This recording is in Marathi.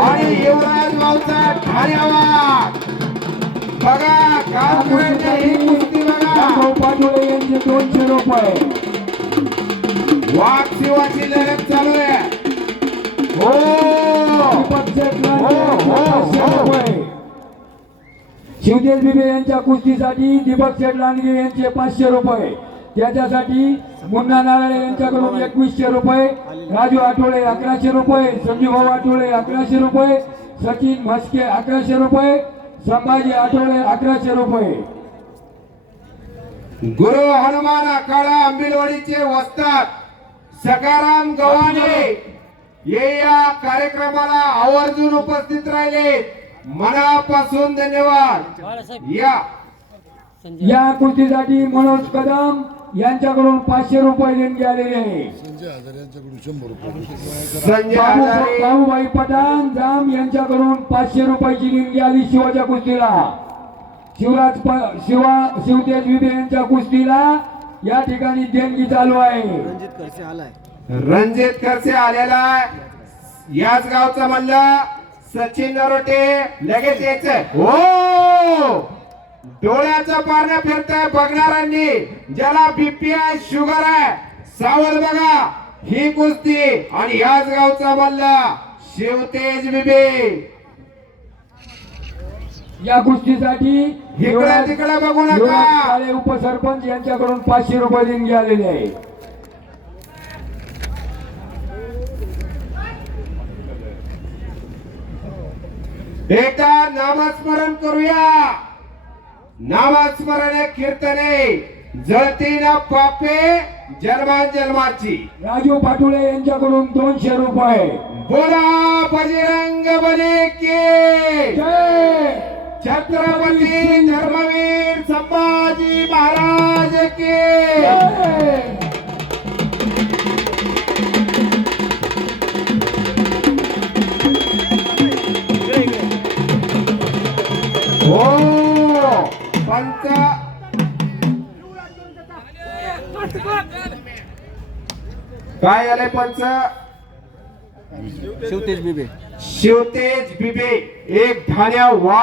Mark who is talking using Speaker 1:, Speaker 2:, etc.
Speaker 1: आणि
Speaker 2: आहे.
Speaker 1: युवराज भाऊचा बघा ही कुस्ती बघा.
Speaker 2: यांचे दोनशे रुपये
Speaker 1: वाघ शिवाची लढत चालू आहे. हो. हो, हो, हो.
Speaker 2: शिवदेश बिबे यांच्या कुस्तीसाठी दीपक शेठ लांडगे यांचे पाचशे रुपये. त्याच्यासाठी मुन्ना नारळे यांच्याकडून एकवीसशे रुपये राजू आठवळे अकराशे रुपये संजीवभाऊ आठवळे अकराशे रुपये सचिन म्हस्के अकराशे रुपये संभाजी आठवळे अकराशे रुपये.
Speaker 1: गुरु हनुमान आखाडा आंबिलवाडीचे वस्तात सकाराम गव्हाणे हे या कार्यक्रमाला आवर्जून उपस्थित राहिले. मनापासून धन्यवाद. या
Speaker 2: या कुस्तीसाठी मनोज कदम यांच्याकडून पाचशे रुपये देणगी आलेली आहे.
Speaker 3: संजय हजार यांच्याकडून शंभर रुपये.
Speaker 1: संजय
Speaker 2: बाबू-
Speaker 1: हजारे
Speaker 2: बाबूभाई पठाण जाम यांच्याकडून पाचशे रुपयाची देणगी आली शिवाच्या कुस्तीला. शिवराज शिवा शिवतेज विबे यांच्या कुस्तीला या ठिकाणी देणगी चालू आहे.
Speaker 1: रणजित खर्चे आलेला आहे. याच गावचा म्हणलं सचिन नरोटे लगेच यायचंय. हो! डोळ्याचं पारण्या फिरतंय बघणाऱ्यांनी. ज्याला बीपी आहे शुगर आहे सावध बघा. ही कुस्ती आणि याच गावचा मल्ला शिवतेज बिबे.
Speaker 2: या कुस्तीसाठी
Speaker 1: इकडे तिकडे बघू नका.
Speaker 2: काळे उपसरपंच यांच्याकडून पाचशे रुपये देणगी आलेली आहे.
Speaker 1: एकदा नामस्मरण करूया. नामस्मरण कीर्तने जळती ना पापे जन्मा जन्माची
Speaker 2: राजू पाटोळे यांच्याकडून दोनशे रुपये.
Speaker 1: बोला बजरंग बली की. छत्रपती धर्मवीर संभाजी महाराज की.
Speaker 2: जय.
Speaker 1: पंच काय आले पंच?
Speaker 4: शिवतेज बिबे.
Speaker 1: शिवतेज बिबे. एक ठाण्या वा